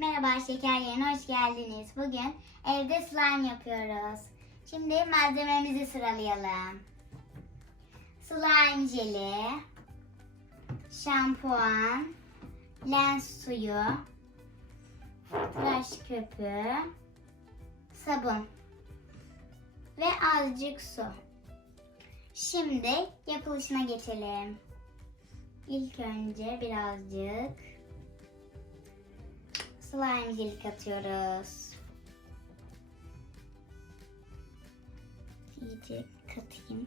Merhaba şeker yerine hoş geldiniz. Bugün evde slime yapıyoruz. Şimdi malzememizi sıralayalım. Slime jeli, şampuan, lens suyu, tıraş köpüğü, sabun ve azıcık su. Şimdi yapılışına geçelim. İlk önce birazcık slime jeli katıyoruz. İyice katayım.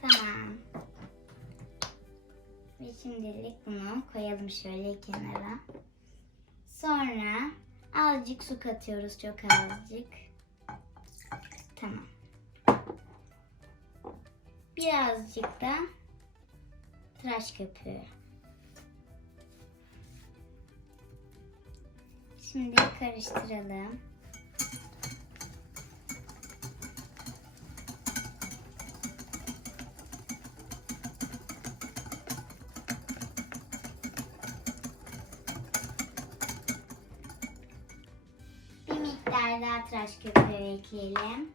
Tamam. Ve şimdilik bunu koyalım şöyle kenara. Sonra azıcık su katıyoruz çok azıcık. Tamam. Birazcık da tıraş köpüğü. Şimdi karıştıralım. Tıraş köpüğü ekleyelim.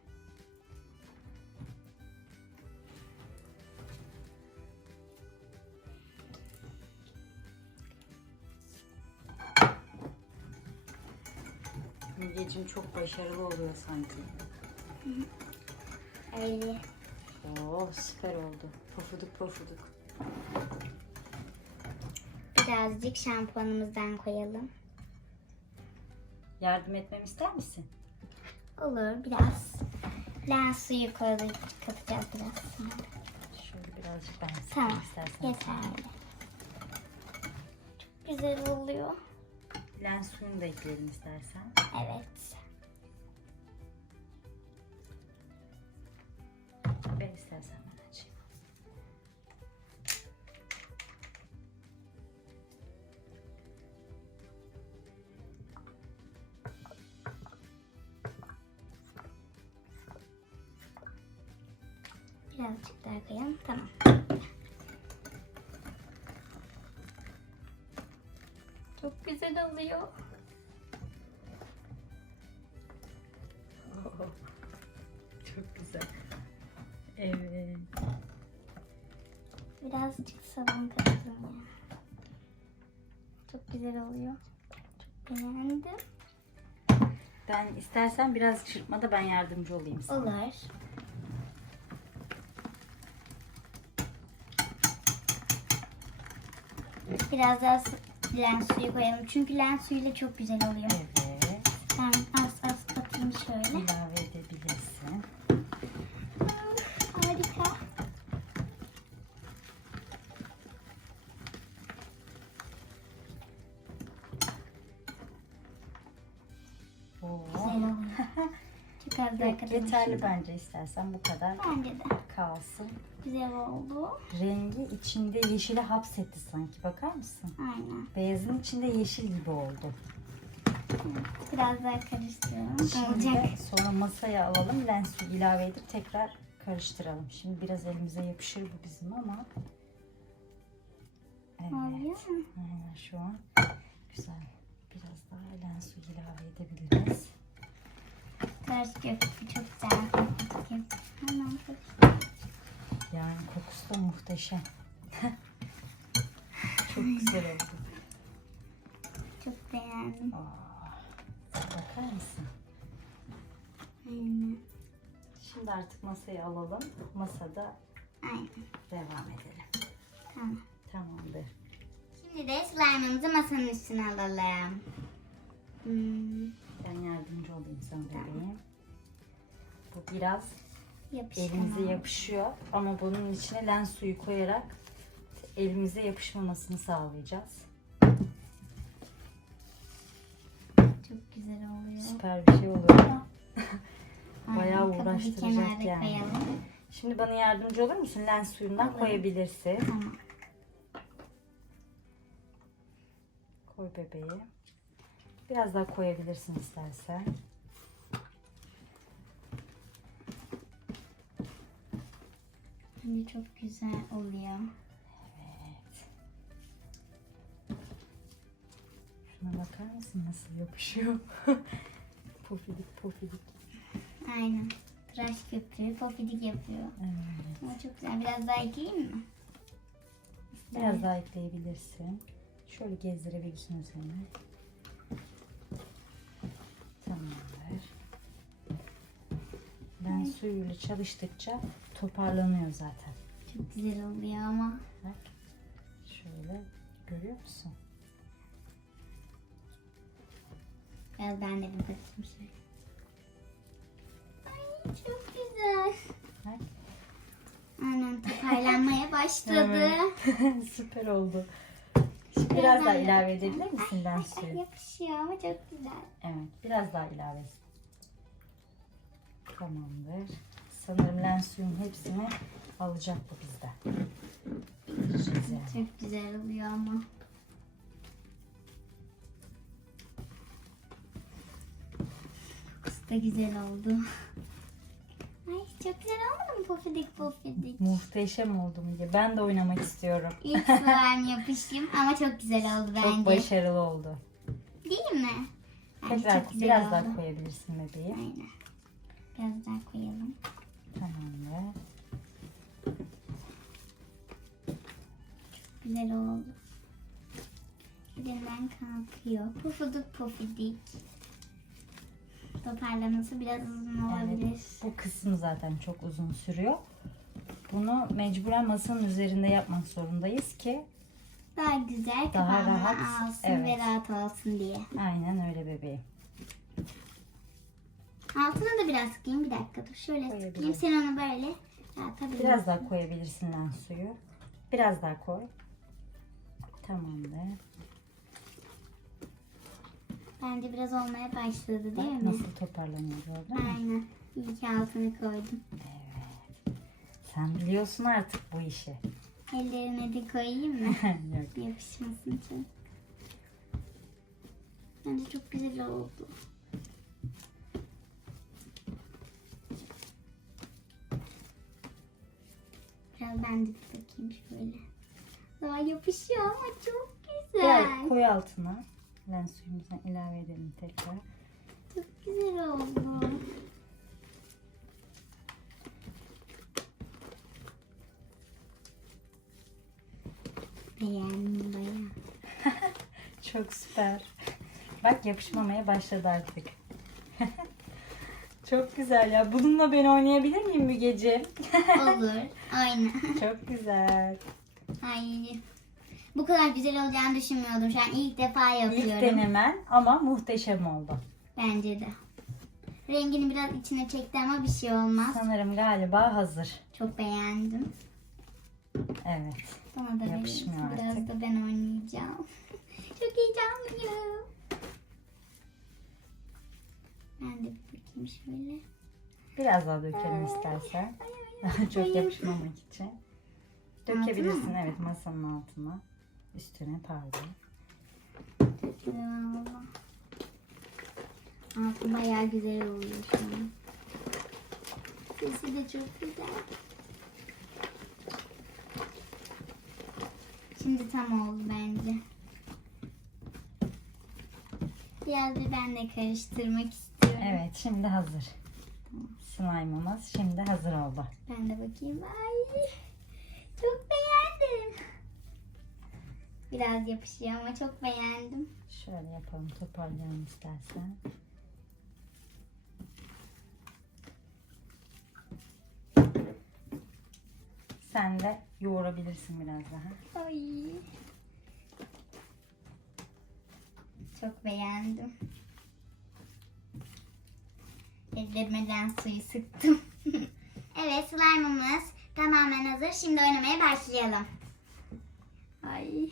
Mügeciğim çok başarılı oluyor sanki. Öyle. Oo süper oldu. Pofuduk pofuduk. Birazcık şampuanımızdan koyalım. Yardım etmemi ister misin? Olur biraz. Lens suyu koyalım. Katacağız biraz sonra. Şöyle birazcık ben Tamam. istersen. Yeterli. Çok güzel oluyor. Lens suyunu da ekleyelim istersen. Evet. Ben istersen ben açayım. Birazcık daha koyalım. Tamam. Çok güzel oluyor. Oo, çok güzel. Evet. Birazcık sabun katacağım ya. Çok güzel oluyor. Çok beğendim. Ben istersen biraz çırpmada ben yardımcı olayım sana. Olur. Biraz daha lens suyu koyalım. Çünkü lens suyuyla çok güzel oluyor. Evet. Ben az az katayım şöyle. İlave Çok az Yok, yeterli bence istersen bu kadar Bence de. kalsın. Güzel oldu. Rengi içinde yeşile hapsetti sanki bakar mısın? Aynen. Beyazın içinde yeşil gibi oldu. Biraz daha karıştıralım. Şimdi Olacak. sonra masaya alalım lens ilave edip tekrar karıştıralım. Şimdi biraz elimize yapışır bu bizim ama. Evet. Oluyor mu? Aynen şu an güzel. Biraz daha lens ilave edebiliriz. Ters çok güzel. Yani kokusu da muhteşem. Çok güzel oldu. Çok beğendim. Aa, bakar mısın? Aynen. Şimdi artık masaya alalım. Masada Aynen. devam edelim. Tamam. Tamamdır. Şimdi de slime'ımızı masanın üstüne alalım. Hmm, yardımcı olayım sana bebeğim. Bu biraz yapışkan elimize yapışıyor ama bunun içine lens suyu koyarak elimize yapışmamasını sağlayacağız. Çok güzel oluyor. Süper bir şey oluyor ama bayağı uğraştıracak yani. koyalım. Şimdi bana yardımcı olur musun? Lens suyundan Olur. koyabilirsin. Tamam. Koy bebeği. Biraz daha koyabilirsin istersen. Bence çok güzel oluyor. Evet. Şuna bakar mısın nasıl yapışıyor? pofidik pofidik. Aynen. Tıraş köpüğü pofidik yapıyor. Evet. Ama çok güzel. Biraz daha ekleyeyim mi? Biraz daha ekleyebilirsin. Şöyle gezdirebilirsin seni. Tamamdır. Ben suyuyla çalıştıkça toparlanıyor zaten. Çok güzel oluyor ama. Bak. Şöyle görüyor musun? Biraz ben de bir bakayım. Ay çok güzel. Bak. Aynen toparlanmaya başladı. Süper oldu. Biraz daha ilave edebilir misin ben suyu? Yapışıyor ama çok güzel. Evet, biraz daha ilave. et. Tamamdır. Sanırım lens suyun hepsini alacak bu bizden. Güzel. Çok güzel oluyor ama. Kokusu da güzel oldu. Ay çok güzel olmadı mı pofidik pofidik? Muhteşem oldu Müge. Ben de oynamak istiyorum. İlk slime yapışım ama çok güzel oldu bence. Çok başarılı oldu. Değil mi? Tekrar çok güzel biraz oldu. daha koyabilirsin bebeği. Aynen. Biraz daha koyalım. Tamamdır. Güzel oldu. Hemen kalkıyor. Pufuduk pufidik. Toparlaması biraz uzun olabilir. Evet, bu kısım zaten çok uzun sürüyor. Bunu mecburen masanın üzerinde yapmak zorundayız ki Daha güzel Daha rahat, alsın evet. ve rahat olsun diye. aynen öyle bebeğim. Altına da biraz sıkayım. Bir dakika dur. Şöyle Koyabilirim. sıkayım. Sen onu böyle atabilirsin. Biraz daha koyabilirsin lan suyu. Biraz daha koy. Tamamdır. Bence biraz olmaya başladı değil Bak mi? nasıl toparlanıyor gördün mü? Aynen. İyi ki altını koydum. Evet. Sen biliyorsun artık bu işi. Ellerine de koyayım mı? Yok. Yapışmasın için. Bence çok güzel oldu. Ben de bir bakayım şöyle. Daha yapışıyor ama çok güzel. Gel koy altına. Lens suyumuzdan ilave edelim tekrar. Çok güzel oldu. Beğendim bayağı. Çok süper. Bak yapışmamaya başladı artık. Çok güzel ya. Bununla ben oynayabilir miyim Mügeciğim? Olur. Aynen. Çok güzel. Ay. Bu kadar güzel olacağını düşünmüyordum. Şu an ilk defa yapıyorum. İlk denemen ama muhteşem oldu. Bence de. Rengini biraz içine çekti ama bir şey olmaz. Sanırım galiba hazır. Çok beğendim. Evet. Bana da Yapışmıyor misin? Biraz da ben oynayacağım. Çok heyecanlıyım. Ben de bakayım şöyle. Biraz daha dökelim istersen. Çok yapışmamak için. Dökebilirsin evet masanın altına. Üstüne pardon. Altı bayağı güzel oluyor şu an. Sesi de çok güzel. Şimdi tam oldu bence. Biraz bir ben de karıştırmak istiyorum. Evet şimdi hazır. Slime'ımız şimdi hazır oldu. Ben de bakayım. Ay, çok beğendim. Biraz yapışıyor ama çok beğendim. Şöyle yapalım toparlayalım istersen. Sen de yoğurabilirsin biraz daha. Ay. Çok beğendim. Ellerime lens suyu sıktım. evet slime'ımız tamamen hazır. Şimdi oynamaya başlayalım. Ay.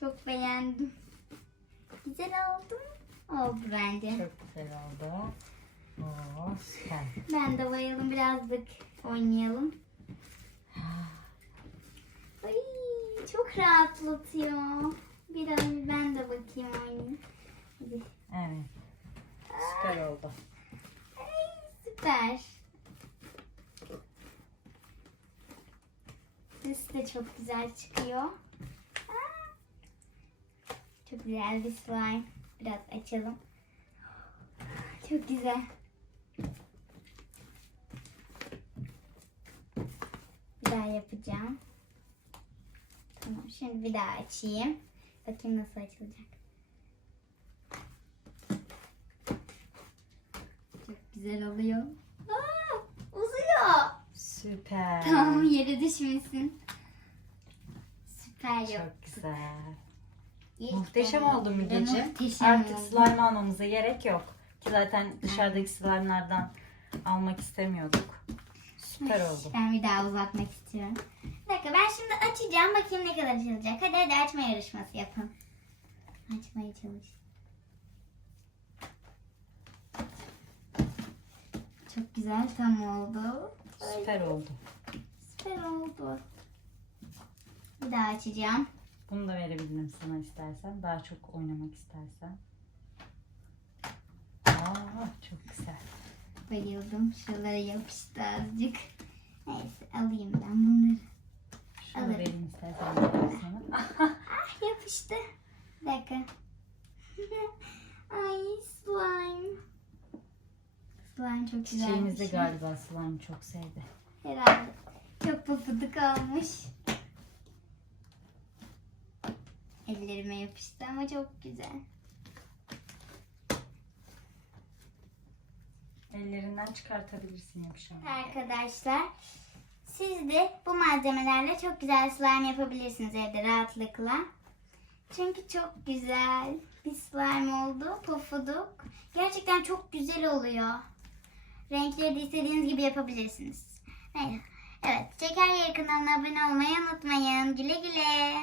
Çok beğendim. Güzel oldu? Oldu bence. Çok güzel oldu. Oo, süper. Ben de bayıldım. Birazcık oynayalım. Ay, çok rahatlatıyor. Biraz ben de bakayım oynayayım. Hadi. Evet. Süper oldu. Süper. Sesi de çok güzel çıkıyor. Çok güzel bir slime. Biraz açalım. Çok güzel. Bir daha yapacağım. Tamam şimdi bir daha açayım. Bakayım nasıl açılacak. Çok güzel oluyor. Aa, uzuyor. Süper. Tamam yere düşmesin. Süper yok. Çok güzel. İlk Muhteşem denemem. oldu Mügeciğim. Muhteşem Artık slime almamıza gerek yok. Ki zaten dışarıdaki slime'lardan almak istemiyorduk. Süper oldu. Ben bir daha uzatmak istiyorum. Bir dakika ben şimdi açacağım. Bakayım ne kadar açılacak. Hadi hadi açma yarışması yapın. Açmaya çalış. Çok güzel tam oldu. Süper oldu. Süper oldu. Bir daha açacağım. Bunu da verebilirim sana istersen. Daha çok oynamak istersen. Aa, çok güzel. Bayıldım. Şuralara yapıştı azıcık. Neyse alayım ben bunları. Şunu Alırım. vereyim istersen sana. Ah yapıştı. Bir dakika. Ay slime. Slime çok güzel. Çiçeğimiz de galiba slime çok sevdi. Herhalde. Çok pufuduk olmuş. Ellerime yapıştı ama çok güzel. Ellerinden çıkartabilirsin yapışan. Arkadaşlar siz de bu malzemelerle çok güzel slime yapabilirsiniz evde rahatlıkla. Çünkü çok güzel bir slime oldu. Pufuduk. Gerçekten çok güzel oluyor. Renkleri de istediğiniz gibi yapabilirsiniz. Neyse. Evet. Şeker Yeri kanalına abone olmayı unutmayın. Güle güle.